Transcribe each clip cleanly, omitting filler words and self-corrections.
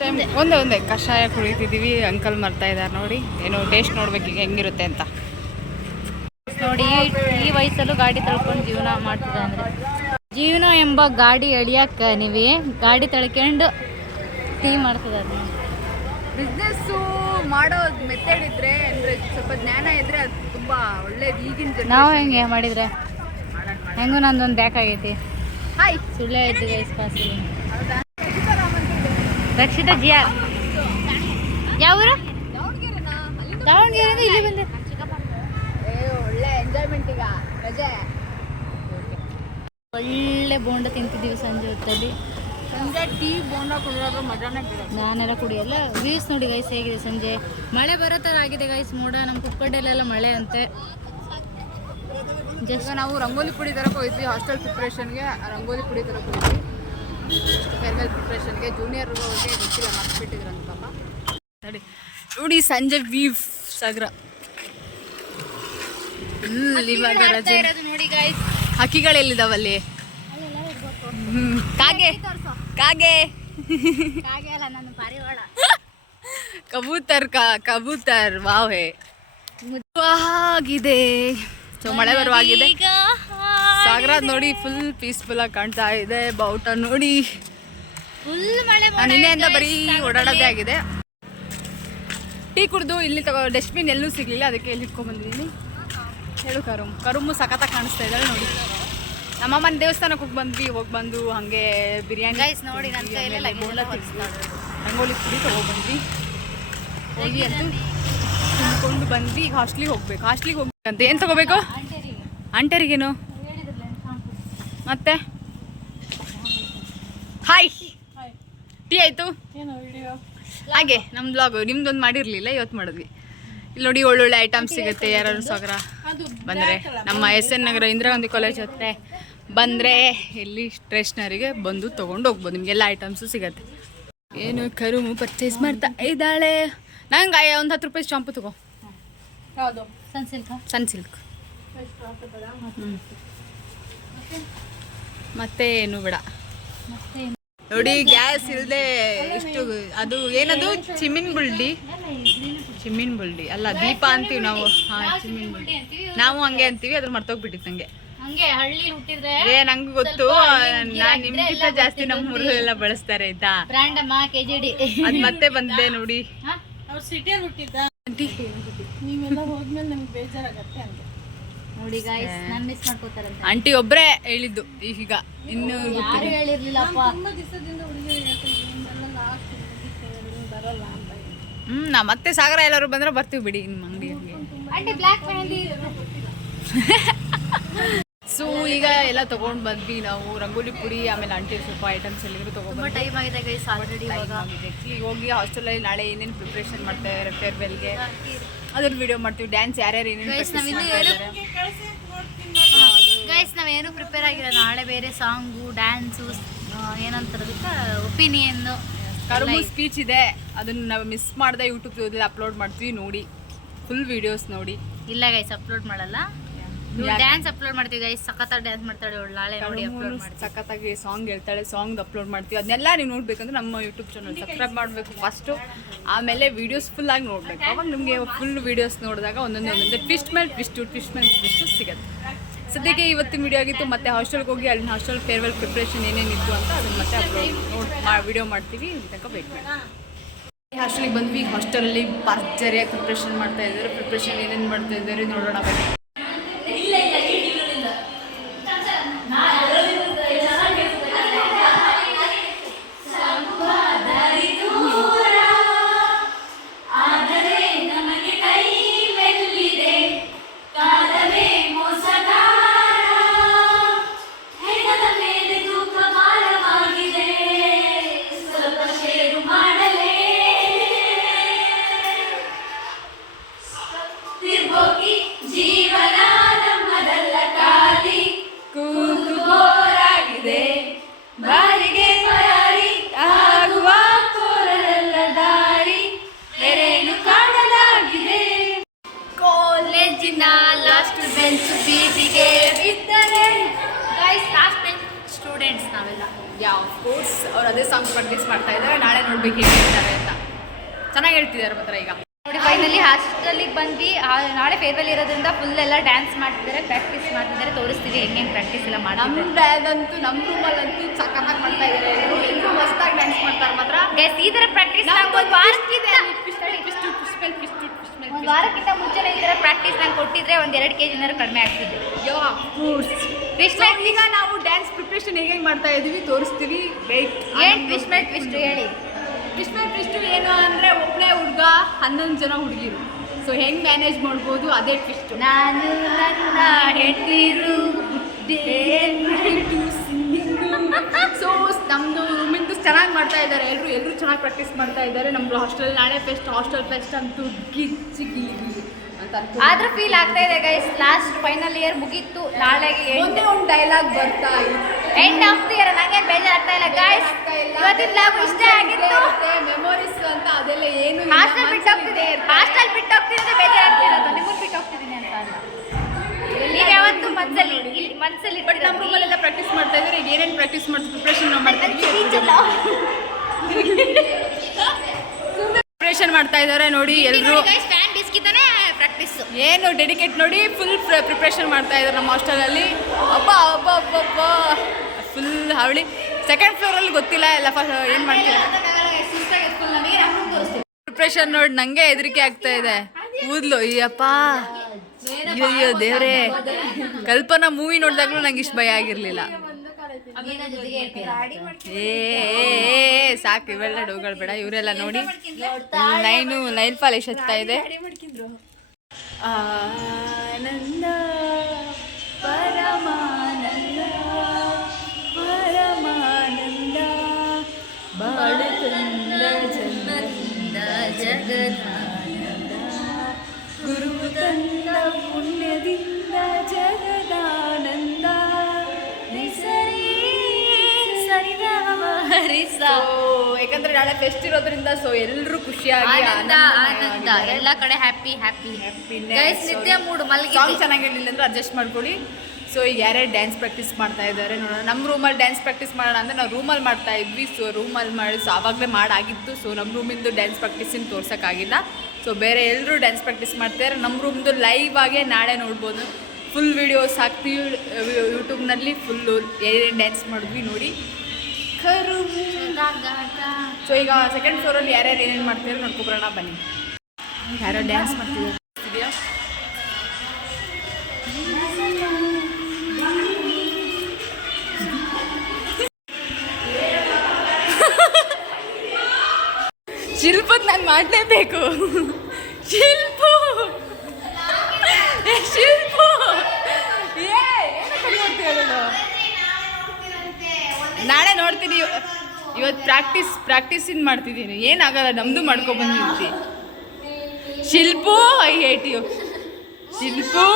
ಒಂದೇ ಕಷಾಯ ಕುಡಿತಿದ್ದೀವಿ. ಅಂಕಲ್ ಮರ್ತಾ ಇದ್ದಾರೆ ನೋಡಿ. ಏನೋ ಟೇಸ್ಟ್ ನೋಡ್ಬೇಕು ಈಗ ಹೆಂಗಿರುತ್ತೆ ಅಂತ. ನೋಡಿ ಈ ವಯಸ್ಸಲ್ಲೂ ಗಾಡಿ ತಳ್ಕೊಂಡು ಜೀವನ ಮಾಡ್ತಿದ್ದೆ ಅಂದರೆ ಜೀವನ ಎಂಬ ಗಾಡಿ ಎಳಿಯಕ್ಕೆ ನೀವೇ ಗಾಡಿ ತಳ್ಕೊಂಡು ಟೀ ಮಾಡ್ತಿದ್ದಾರೆ. ಬಿಸ್ನೆಸ್ಸು ಮಾಡೋ ಮೆಥಡ್ ಇದ್ರೆ ಅಂದರೆ ಸ್ವಲ್ಪ ಜ್ಞಾನ ಇದ್ರೆ ಅದು ತುಂಬ ಒಳ್ಳೇದು. ಈಗಿನ ನಾವು ಹೆಂಗೆ ಮಾಡಿದರೆ ಹೆಂಗೂ ನಂದೊಂದು ಬೇಕಾಗೈತಿ. ಹಾಯ್ ಸುಳ್ಳೆ ಇದ್ದು ಗೈಸ್ ಪಾಸಿ ರಕ್ಷಿತಾ ಜಿಯಾ ಯಾವೂರು? ದಾವಣಗೆರೆಯಿಂದ ಇಲ್ಲಿ ಬಂದೆ. ಒಳ್ಳೆ ಎಂಜಾಯ್ಮೆಂಟ್ ಈಗ ರಜೆ. ಒಳ್ಳೆ ಬೋಂಡ ತಿಂತಿದ್ದೀವಿ ಸಂಜೆ ಹೊತ್ತಲ್ಲಿ. ಸಂಜೆ ಟೀ ಬೋಂಡ ಕುಡಿಯೋದು ಮಜಾನೇ ಬೇರೆ. ನಾನೆಲ್ಲ ಕುಡಿಯಲ್ಲ. ವ್ಯೂಸ್ ನೋಡಿ ಗೈಸ್ ಹೇಗಿದೆ ಸಂಜೆ. ಮಳೆ ಬರೋ ಥರ ಆಗಿದೆ ಗೈಸ್. ಮೋಡ ನಮ್ಮ ಕುಕ್ಕಡ್ಡೆಲ್ಲ ಮಳೆ ಅಂತೆ. ಜಸ್ಟ್ ನಾವು ರಂಗೋಲಿ ಪುಡಿ ತರಕ್ಕೆ ಹೋಗಿದ್ವಿ ಹಾಸ್ಟೆಲ್ ಪ್ರಿಪ್ರೇಷನ್ಗೆ. ರಂಗೋಲಿ ಪುಡಿ ತರಕ್ಕೆ ಹೋಗಿದ್ವಿ ಫೇರ್ವೆಲ್ ಪ್ರಿಪ್ರೇಷನ್ಗೆ. ಜೂನಿಯರ್ಗೆ ಗೊತ್ತಿಲ್ಲ ಮರ್ಸ್ಬಿಟ್ಟಿದ್ರು ಅಂತ ಪಾಪ. ನೋಡಿ ನೋಡಿ ಸಂಜೆ ವೀವ್ ಸಾಗರ ಇವಾಗ ರಜೆ. ನೋಡಿ ಗೈಸ್ ಹಕ್ಕಿಗಳೆಲ್ಲಿದಾವಲ್ಲಿ? ಕಾಗೆ ಕಾಗೆ ಕಾಗೆ ಅಲ್ಲ ನನ್ನ ಪಾರಿವಾಳ. ಕಬೂತರ್ ಕಬೂತರ್ ವಾವ್ ಹೇ ಆಗಿದೆ. ಸೊ ಮಳೆ ಬರುವಾಗಿದೆ. ಸಾಗರ ನೋಡಿ ಫುಲ್ ಪೀಸ್ಫುಲ್ ಆಗಿ ಕಾಣ್ತಾ ಇದೆ. ಬಾವುಟ ನೋಡಿ ಫುಲ್ ಮಳೆ. ನಿನ್ನೆಯಿಂದ ಬರೀ ಓಡಾಡೋದೇ ಆಗಿದೆ. ಟೀ ಕುಡಿದು ಇಲ್ಲಿ ಡಸ್ಟ್ಬಿನ್ ಎಲ್ಲೂ ಸಿಗ್ಲಿಲ್ಲ, ಅದಕ್ಕೆ ಇಲ್ಲಿ ಇಟ್ಕೊಂಡ್ ಬಂದಿದ್ದೀನಿ. ಹೇಳು ಕರುಮು ಸಖತ್ತಾಗಿ ಕಾಣಿಸ್ತಾ ಇದ್ದಾಳೆ ನೋಡಿ. ನಮ್ಮಮ್ಮನ ದೇವಸ್ಥಾನಕ್ಕೆ ಹೋಗಿ ಬಂದು ಹಾಗೆ ಬಿರಿಯಾನಿ ನೋಡಿ ರಂಗೋಲಿ ಪುಡಿ ತಗೊಬಂದ್ವಿ. ಹೋಗಿ ಅಂತೂ ತಿನ್ಕೊಂಡು ಬಂದ್ವಿ. ಈಗ ಹಾಸ್ಟ್ಲಿಗೆ ಹೋಗ್ಬೇಕಂತ. ಏನು ತಗೋಬೇಕು? ಅಂಟರಿಗೇನು ಮತ್ತೆ? ಹಾಯ್ ಟೀ ಆಯಿತು. ಹಾಗೆ ನಮ್ಮ ಬ್ಲಾಗು ನಿಮ್ದೊಂದು ಮಾಡಿರಲಿಲ್ಲ, ಇವತ್ತು ಮಾಡಿದ್ವಿ. ಇಲ್ಲಿ ನೋಡಿ ಒಳ್ಳೊಳ್ಳೆ ಐಟಮ್ಸ್ ಸಿಗುತ್ತೆ. ಯಾರು ಸಾಗರ ಬಂದರೆ ನಮ್ಮ SN ನಗರ ಇಂದಿರಾ ಗಾಂಧಿ ಕಾಲೇಜ್ ಹತ್ರ ಬಂದರೆ ಇಲ್ಲಿ ಸ್ಟೇಷ್ನರಿಗೆ ಬಂದು ತೊಗೊಂಡು ಹೋಗ್ಬೋದು. ನಿಮಗೆಲ್ಲ ಐಟಮ್ಸು ಸಿಗುತ್ತೆ. ಏನು ಕರುಮು ಪರ್ಚೇಸ್ ಮಾಡ್ತಾ ಇದ್ದಾಳೆ. ನಂಗೆ ಒಂದು 10 ರೂಪಾಯಿ ಶಾಂಪು ತಗೋ. ಯಾವುದು? ಸನ್ ಸಿಲ್ಕ್. ಮತ್ತೆ ಏನು ಬೇಡ ನೋಡಿ. ಗ್ಯಾಸ್ ಇಲ್ಲದೆ ಇಷ್ಟು ಅದು ಏನದು ಚಿಮ್ಮಿನ್ ಬುಲ್ಡಿ ಅಲ್ಲ, ದೀಪ ಅಂತೀವಿ ನಾವು. ಚಿಮ್ಮಿನ್ ಬುಲ್ಡಿ ನಾವು ಹಂಗೆ ಅಂತೀವಿ. ಅದ್ರ ಮರ್ತೋಗ್ಬಿಟ್ಟಿತ್ತು ನಂಗೆ. ನಂಗೆ ಗೊತ್ತು. ನಾನು ನಿಮ್ಗಿಂತ ಜಾಸ್ತಿ ನಮ್ಮ ಊರಲ್ಲೆಲ್ಲ ಬಳಸ್ತಾರೆ ಆಯ್ತಾ. ಅದ್ ಮತ್ತೆ ಬಂದೆ ನೋಡಿ. ನೋಡಿ ಗೈಸ್ ನಾನು ಮಿಸ್ ಮಾಡ್ಕೋತಾರೆ ಅಂತ ಆಂಟಿ ಒಬ್ಬರೇ ಹೇಳಿದ್ದು. ಈಗ ಇನ್ನು ಯಾರು ಹೇಳಿರ್ಲಿಲ್ಲಪ್ಪ. ನಾ ಮತ್ತೆ ಸಾಗರ ಎಲ್ಲರೂ ಬಂದ್ರೆ ಬರ್ತೀವಿ ಬಿಡಿ ನಿಮ್ಮ ಅಂಗಡಿಗೆ. ಸೊ ಈಗ ಎಲ್ಲ ತಗೊಂಡ್ ಬಂದ್ವಿ ನಾವು. ರಂಗೋಲಿ ಪುಡಿ ಆಮೇಲೆ ಆಂಟಿ ಸ್ವಲ್ಪ ಐಟಮ್ಸ್ ಎಲ್ಲರೂ ತಗೊಂಡು ಟೈಮ್ ಆಗಿದೆ ಗೈಸ್ ಆಲ್ರೆಡಿ. ಈಗ ಹೋಗಿ ಹಾಸ್ಟೆಲಲ್ಲಿ ನಾಳೆ ಏನೇನು ಪ್ರಿಪ್ರೇಷನ್ ಮಾಡ್ತಾ ಇದ್ದಾರೆ ಫೇರ್ವೆಲ್ಗೆ ಅದ್ರ ವಿಡಿಯೋ ಮಾಡ್ತೀವಿ. ಡ್ಯಾನ್ಸ್ ಯಾರ್ಯಾರು ಏನೇನು ಗೈಸ್ ನಾವೇನು ಪ್ರಿಪೇರ್ ಆಗಿಲ್ಲ. ನಾಳೆ ಬೇರೆ ಸಾಂಗು ಡ್ಯಾನ್ಸು ಏನಂತಾರದಕ್ಕೆ ಒಪಿನಿಯನ್ ಕರುಮು ಸ್ಪೀಚ್ ಇದೆ. ಅದನ್ನ ನಾವು ಮಿಸ್ ಮಾಡದೆ ಯೂಟ್ಯೂಬ್ ಅಪ್ಲೋಡ್ ಮಾಡ್ತೀವಿ. ನೋಡಿ ಫುಲ್ ವಿಡಿಯೋಸ್ ನೋಡಿ. ಇಲ್ಲ ಗೈಸ್ ಅಪ್ಲೋಡ್ ಮಾಡಲ್ಲ, ಡ್ಯಾನ್ಸ್ ಅಪ್ಲೋಡ್ ಮಾಡ್ತೀವಿ ಗೈಸ್. ಸಖತ್ತಾಗಿ ಡ್ಯಾನ್ಸ್ ಮಾಡ್ತಾಳೆ ನಾಳೆ ನೋಡಿ ಅಪ್ಲೋಡ್ ಮಾಡ್ತೀವಿ. ಸಖತ್ತಾಗಿ ಸಾಂಗ್ ಹೇಳ್ತಾಳೆ, ಸಾಂಗ್ ಅಪ್ಲೋಡ್ ಮಾಡ್ತೀವಿ. ಅದನ್ನೆಲ್ಲ ನೀವು ನೋಡ್ಬೇಕಂದ್ರೆ ನಮ್ಮ ಯೂಟ್ಯೂಬ್ ಚಾನಲ್ ಸಬ್ಸ್ಕ್ರೈಬ್ ಮಾಡಬೇಕು ಫಸ್ಟು. ಆಮೇಲೆ ವೀಡಿಯೋಸ್ ಫುಲ್ಲಾಗಿ ನೋಡಬೇಕು. ಅವಾಗ ನಿಮಗೆ ಫುಲ್ ವೀಡಿಯೋಸ್ ನೋಡಿದಾಗ ಒಂದೊಂದೇ ಟ್ವಿಸ್ಟ್ ಮೇಲೆ ಟ್ವಿಸ್ಟು ಸಿಗುತ್ತೆ. ಸದ್ಯಕ್ಕೆ ಇವತ್ತಿನ ವಿಡಿಯೋ ಆಗಿತ್ತು. ಮತ್ತೆ ಹಾಸ್ಟೆಲ್ಗೆ ಹೋಗಿ ಅಲ್ಲಿ ಹಾಸ್ಟೆಲ್ ಫೇರ್ವೆಲ್ ಪ್ರಿಪ್ರೇಷನ್ ಏನೇನಿತ್ತು ಅಂತ ಅದನ್ನು ಮತ್ತೆ ಅಪ್ಲೋಡ್ ವಿಡಿಯೋ ಮಾಡ್ತೀವಿ. ತನಕ ವೇಟ್ ಮಾಡಿ. ಹಾಸ್ಟೆಲಿಗೆ ಬಂದ್ವಿ. ಹಾಸ್ಟೆಲಲ್ಲಿ ಭರ್ಜರಿಯಾಗಿ ಪ್ರಿಪ್ರೇಷನ್ ಮಾಡ್ತಾ ಇದ್ದಾರೆ. ಪ್ರಿಪ್ರೇಷನ್ ಏನೇನು ಮಾಡ್ತಾ ಇದ್ದಾರೆ ನೋಡೋಣ ಬನ್ನಿ. ಲಾಸ್ಟ್ ಬೆಂಚ್ ಬೀದಿಗೆ ಬಿದ್ದರೆ ಗೈಸ್ ಲಾಸ್ಟ್ ಬೆಂಚ್ ಸ್ಟೂಡೆಂಟ್ಸ್ ನಾವೆಲ್ಲ. ಆಫ್ ಕೋರ್ಸ್ ಅವ್ರು ಅದೇ ಸಾಂಗ್ ಪ್ರಾಕ್ಟೀಸ್ ಮಾಡ್ತಾ ಇದ್ದಾರೆ. ನಾಳೆ ನೋಡ್ಬೇಕು ಹೇಗೆ ಹೇಳ್ತಾರೆ ಅಂತ. ಚೆನ್ನಾಗಿ ಹೇಳ್ತಿದ್ದಾರೆ ಮಾತ್ರ ಈಗ. ನೋಡಿ ಫೈನಲಿ ಹಾಸ್ಟೆಲಿಗೆ ಬಂದ್ವಿ. ನಾಳೆ ಫೇರ್ವೆಲ್ ಇರೋದ್ರಿಂದ ಫುಲ್ ಎಲ್ಲ ಡ್ಯಾನ್ಸ್ ಮಾಡ್ತಿದ್ದಾರೆ, ಪ್ರಾಕ್ಟೀಸ್ ಮಾಡ್ತಿದ್ದಾರೆ. ತೋರಿಸ್ತೀವಿ ಹೆಂಗೆ ಪ್ರಾಕ್ಟೀಸ್ ಎಲ್ಲ ಮಾಡ್ತಿದ್ದಾರೆ. ನಮ್ಮ ರೂಮಲ್ಲಂತೂ ಸಖತ್ತಾಗಿ ಮಾಡ್ತಾ ಇದ್ದಾರೆ. ಎಲ್ಲರೂ ಮಸ್ತಾಗಿ ಡ್ಯಾನ್ಸ್ ಮಾಡ್ತಾರೆ ಮಾತ್ರ. ಈ ಥರ ಪ್ರಾಕ್ಟೀಸ್ ಒಂದು ವಾರಕ್ಕಿಂತ ಮುಂಚೆನೇ ಈ ಥರ ಪ್ರಾಕ್ಟೀಸ್ ನಂಗೆ ಕೊಟ್ಟಿದ್ರೆ ಒಂದು 2 kg ಕಡಿಮೆ ಆಗ್ತಿದೆ. ಈಗ ನಾವು ಡ್ಯಾನ್ಸ್ ಪ್ರಿಪ್ರೇಷನ್ ಹೇಗೆ ಮಾಡ್ತಾ ಇದೀವಿ ತೋರಿಸ್ತೀವಿ. ಏನು ಟ್ವಿಸ್ಟ್ ಹೇಳಿ. ಟ್ವಿಸ್ಟ್ ಏನು ಅಂದರೆ ಒಬ್ಬನೇ ಹುಡುಗ 11 ಜನ ಹುಡುಗಿರು. ಸೊ ಹೆಂಗೆ ಮ್ಯಾನೇಜ್ ಮಾಡ್ಬೋದು ಅದೇ ಟ್ವಿಸ್ಟ್. ನಾನು ನನ್ನ ಹೆಂಡತಿರು ಸೊ ನಮ್ಮದು ರೂಮಿಂದು ಚೆನ್ನಾಗಿ ಮಾಡ್ತಾ ಇದ್ದಾರೆ. ಎಲ್ಲರೂ ಚೆನ್ನಾಗಿ ಪ್ರಾಕ್ಟೀಸ್ ಮಾಡ್ತಾ ಇದ್ದಾರೆ. ನಮ್ಮದು ಹಾಸ್ಟೆಲ್ ನಾಳೆ ಹಾಸ್ಟೆಲ್ ಫೆಸ್ಟ್ ಅಂತೂ ಗಿಚ್ಚಿ ಅಂತ ಆದ್ರೂ ಫೀಲ್ ಆಗ್ತಾ ಇದೆ ಗೈಸ್. ಲಾಸ್ಟ್ ಫೈನಲ್ ಇಯರ್ ಮುಗೀತು. ನಾಳೆಗೆ ಒಂದೇ ಒಂದು ಡೈಲಾಗ್ ಬರ್ತಾ ಎಂಡ್ ಆಫ್ ದಿ ಇಯರ್. ನಂಗೆ ಬೇಜಾರಾಗ್ತಾ ಇಲ್ಲ ಗೈಸ್. ಇವತ್ತಿನ ಲಾಗ್ ಇಷ್ಟ ಆಗಿತ್ತು. ಮೆಮೊರೀಸ್ ಅಂತ ಅದೆಲ್ಲ ಏನು ಹಾಸ್ಟೆಲ್ ಬಿಟ್ಟು ಹೋಗ್ತಿದೆ ಬೇಜಾರಾಗ್ತಿರೋದು. ನಿಮ್ಮನ್ನು ಬಿಟ್ಟು ಹೋಗ್ತಿದ್ದೀನಿ ಅಂತ ಅಲ್ಲ. ನೀವು ಯಾವತ್ತು ಮನಸ್ಸಲ್ಲಿ ಬಟ್ ನಮ್ಮ ರೂಮಲ್ಲೆಲ್ಲ ಪ್ರಾಕ್ಟೀಸ್ ಮಾಡ್ತಾ ಇದ್ದಾರೆ. ಈಗ ಏನೇನು ಪ್ರಾಕ್ಟೀಸ್ ಮಾಡ್ತೀವಿ ಪ್ರಿಪ್ರೇಷನ್ ನಾವು ಪ್ರಿಪ್ರೇಷನ್ ಮಾಡ್ತಾ ಇದ್ದಾರೆ ನೋಡಿ ಎಲ್ಲರೂ. ಫ್ಯಾನ್ ಬಿಸ್ಕಿತಾನೆ ಪ್ರಾಕ್ಟೀಸ್ ಏನು ಡೆಡಿಕೇಟ್ ನೋಡಿ. ಫುಲ್ ಪ್ರಿಪ್ರೇಷನ್ ಮಾಡ್ತಾ ಇದ್ದಾರೆ ನಮ್ಮ ಹಾಸ್ಟೆಲಲ್ಲಿ. ಫುಲ್ ಹಾವಳಿ. ಸೆಕೆಂಡ್ ಫ್ಲೋರಲ್ಲಿ ಗೊತ್ತಿಲ್ಲ ಎಲ್ಲ ಏನು ಮಾಡ್ತೀರಾ ಪ್ರಿಪ್ರೇಷನ್ ನೋಡಿ. ನನಗೆ ಹೆದರಿಕೆ ಆಗ್ತಾ ಇದೆ. ಕೂದಲು ಅಯ್ಯಪ್ಪ ಅಯ್ಯೋ ದೇವ್ರೇ. ಕಲ್ಪನಾ ಮೂವಿ ನೋಡಿದಾಗ್ಲೂ ನಂಗೆ ಇಷ್ಟು ಭಯ ಆಗಿರಲಿಲ್ಲ. ಸಾಕು ಇವೆಲ್ಲ ಡೋಗಳು ಬೇಡ. ಇವರೆಲ್ಲ ನೋಡಿ ನೈಲ್ ಪಾಲಿಶ್ ಹಚ್ತಾ ಇದೆ. ಆನಂದ ಪರಮಾನಂದ ಪರಮಾನಂದ ಬಾಳು ತಂದ ಜನ್ಮದಿಂದ ಜಗದಾನಂದ ಗುರು ತಂದ ಪುಣ್ಯದಿಂದ ಜಗದಾನಂದ ಯಾಕಂದ್ರೆ ನಾಳೆ ಫೆಸ್ಟ್ ಇರೋದ್ರಿಂದ ಸೊ ಎಲ್ಲರೂ ಖುಷಿಯಾಗಿ ಆನಂದ ಎಲ್ಲ ಕಡೆ ಹ್ಯಾಪಿ ಗೈಸ್. ನಿದ್ದೆ ಮೂಡ್ ಮಲಗಿ ಸಾಂಗ್ ಚೆನ್ನಾಗಿರಲಿಲ್ಲ ಅಂದ್ರೆ ಅಡ್ಜಸ್ಟ್ ಮಾಡ್ಕೊಳ್ಳಿ. ಸೊ ಈಗ ಯಾರ್ಯಾರು ಡ್ಯಾನ್ಸ್ ಪ್ರಾಕ್ಟೀಸ್ ಮಾಡ್ತಾ ಇದ್ದಾರೆ ನೋಡೋಣ. ನಮ್ಮ ರೂಮಲ್ಲಿ ಡ್ಯಾನ್ಸ್ ಪ್ರಾಕ್ಟೀಸ್ ಮಾಡೋಣ ಅಂದರೆ ನಾವು ರೂಮಲ್ಲಿ ಮಾಡ್ತಾ ಇದ್ವಿ. ಸೊ ರೂಮಲ್ಲಿ ಮಾಡಿ ಸೊ ಆವಾಗಲೇ ಮಾಡಾಗಿತ್ತು. ಸೊ ನಮ್ಮ ರೂಮಿಂದು ಡ್ಯಾನ್ಸ್ ಪ್ರಾಕ್ಟೀಸಿನ ತೋರ್ಸೋಕ್ಕಾಗಿಲ್ಲ. ಸೊ ಬೇರೆ ಎಲ್ಲರೂ ಡ್ಯಾನ್ಸ್ ಪ್ರಾಕ್ಟೀಸ್ ಮಾಡ್ತಾರೆ. ನಮ್ಮ ರೂಮ್ದು ಲೈವ್ ಆಗೇ ನಾಳೆ ನೋಡ್ಬೋದು. ಫುಲ್ ವೀಡಿಯೋಸ್ ಹಾಕ್ತೀವಿ ಯೂಟ್ಯೂಬ್ನಲ್ಲಿ. ಫುಲ್ಲು ಏನೇನು ಡ್ಯಾನ್ಸ್ ಮಾಡಿದ್ವಿ ನೋಡಿ. ಸೊ ಈಗ ಸೆಕೆಂಡ್ ಫ್ಲೋರಲ್ಲಿ ಯಾರ್ಯಾರು ಏನೇನು ಮಾಡ್ತೀರೋ ನೋಡ್ಕೊಬರೋಣ ಬನ್ನಿ. ಯಾರ್ಯಾರು ಡ್ಯಾನ್ಸ್ ಮಾಡ್ತಿದ್ಯಾ ಶಿಲ್ಪದ್ ನಾನು ಮಾಡಲೇಬೇಕು. ಶಿಲ್ಪು ನಾಳೆ ನೋಡ್ತೀನಿ. ಇವತ್ತು ಪ್ರಾಕ್ಟೀಸಿನ ಮಾಡ್ತಿದ್ದೀನಿ. ಏನಾಗಲ್ಲ, ನಮ್ಮದು ಮಾಡ್ಕೊಬಂದಿರ್ತಿ. ಶಿಲ್ಪು ಐ ಹೇಟ್ ಯು. ಶಿಲ್ಪು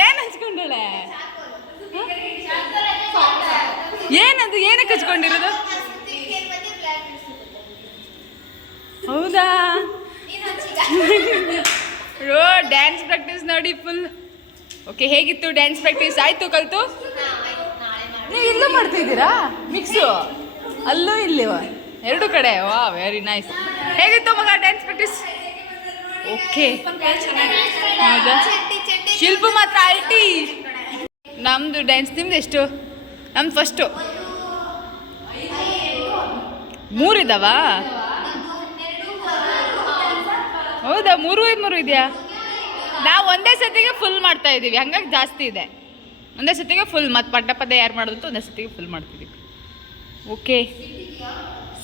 ಏನು ಹಚ್ಕೊಂಡಳೆ? ಏನದು ಏನಕ್ಕೆ ಹಚ್ಕೊಂಡಿರೋದು? ಹೌದಾ? ಡ್ಯಾನ್ಸ್ ಪ್ರಾಕ್ಟೀಸ್ ನೋಡಿ ಫುಲ್. ಓಕೆ, ಹೇಗಿತ್ತು ಡ್ಯಾನ್ಸ್ ಪ್ರಾಕ್ಟೀಸ್? ಆಯಿತು ಕಲ್ತು? ನೀವು ಇಲ್ಲೂ ಮಾಡ್ತಿದ್ದೀರಾ ಮಿಕ್ಸು? ಅಲ್ಲೂ ಇಲ್ಲಿವ ಎರಡು ಕಡೆ? ವಾ ವೆರಿ ನೈಸ್. ಹೇಗಿತ್ತು ಮಗ ಡ್ಯಾನ್ಸ್ ಪ್ರಾಕ್ಟೀಸ್? ಓಕೆ, ಹೌದಾ? ಶಿಲ್ಪು ಮಾತ್ರ ಅಲ್ಟಿ. ನಮ್ಮದು ಡ್ಯಾನ್ಸ್ ನಿಮ್ದು ಎಷ್ಟು? ನಮ್ದು ಫಸ್ಟು 3 ಇದ್ದಾವ? ಹೌದಾ? 3 ಇದೆಯಾ? ನಾವು ಒಂದೇ ಸತಿಗೆ ಫುಲ್ ಮಾಡ್ತಾ ಇದ್ದೀವಿ, ಹಂಗಾಗಿ ಜಾಸ್ತಿ ಇದೆ. ಒಂದೇ ಸತಿಗೆ ಫುಲ್. ಮತ್ತು ಪಡ್ಡ ಯಾರು ಮಾಡೋದು ಒಂದೇ ಸತಿಗೆ ಫುಲ್ ಮಾಡ್ತೀವಿ. ಓಕೆ,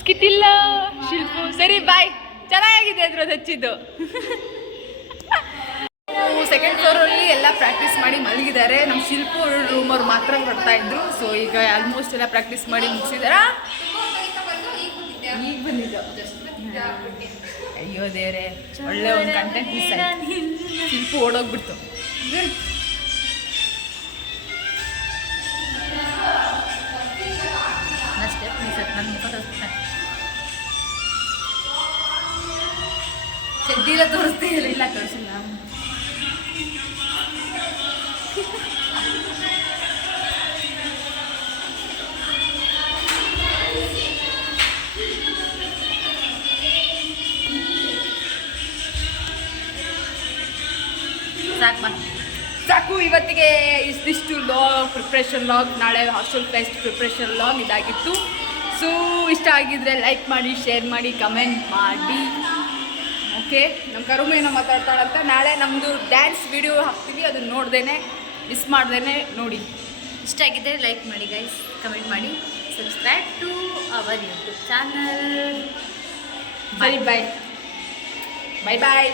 ಸ್ಕಿಟ್ ಇಲ್ಲ ಶಿಲ್ಪು. ಸರಿ ಬಾಯ್. ಚೆನ್ನಾಗಿದೆ ಅದ್ರದ್ದು ಹಚ್ಚಿದ್ದು. ಸೆಕೆಂಡ್ ಫ್ಲೋರಲ್ಲಿ ಎಲ್ಲ ಪ್ರಾಕ್ಟೀಸ್ ಮಾಡಿ ಮಲಗಿದ್ದಾರೆ. ನಮ್ಮ ಶಿಲ್ಪು ರೂಮವ್ರು ಮಾತ್ರ ಬರ್ತಾ ಇದ್ರು. ಸೊ ಈಗ ಆಲ್ಮೋಸ್ಟ್ ಎಲ್ಲ ಪ್ರಾಕ್ಟೀಸ್ ಮಾಡಿ ಮುಗಿಸಿದಾರ. ಈಗ ಬಂದಿದ್ದು. ಅಯ್ಯೋ ದೇವ್ರೆ, ಒಳ್ಳೆ ಒಂದು ಕಂಟೆಂಟ್ ಮಿಸ್ ಆಯ್ತು. ಶಿಲ್ಪು ಓಡೋಗ್ಬಿಡ್ತು. ಸ್ಟೆಪ್ ಮಿಸ್ ಆಯ್ತು. ನನ್ನ ಮುಖ ತೋರಿಸ್ತಾನೆ. ಚಡ್ಡಿಲ್ಲ ತೋರಿಸ್ತೀವಿ. ಇಲ್ಲ ತೋರಿಸಿಲ್ಲ. ಸಾಕು ಇವತ್ತಿಗೆ ಇಷ್ಟಿಷ್ಟು ಲಾಗ್ ಪ್ರಿಪ್ರೇಷನ್ ಲಾಗ್, ನಾಳೆ ಹಾಸ್ಟೆಲ್ ಫೆಸ್ಟ್ ಪ್ರಿಪ್ರೇಷನ್ ಲಾಗ್ ಇದಾಗಿತ್ತು. ಸೊ ಇಷ್ಟ ಆಗಿದ್ರೆ ಲೈಕ್ ಮಾಡಿ, ಶೇರ್ ಮಾಡಿ, ಕಮೆಂಟ್ ಮಾಡಿ. ಓಕೆ, ನಮ್ಮ ಕರುಮು ಏನೋ ಮಾತಾಡ್ತಾಳಂತ. ನಾಳೆ ನಮ್ಮದು ಡ್ಯಾನ್ಸ್ ವಿಡಿಯೋ ಹಾಕ್ತೀವಿ, ಅದನ್ನು ನೋಡ್ದೇನೆ ಮಿಸ್ ಮಾಡ್ದೇನೆ ನೋಡಿ. ಇಷ್ಟ ಆಗಿದ್ದರೆ ಲೈಕ್ ಮಾಡಿ ಗೈಸ್, ಕಮೆಂಟ್ ಮಾಡಿ, subscribe to our YouTube channel. Bye bye bye bye.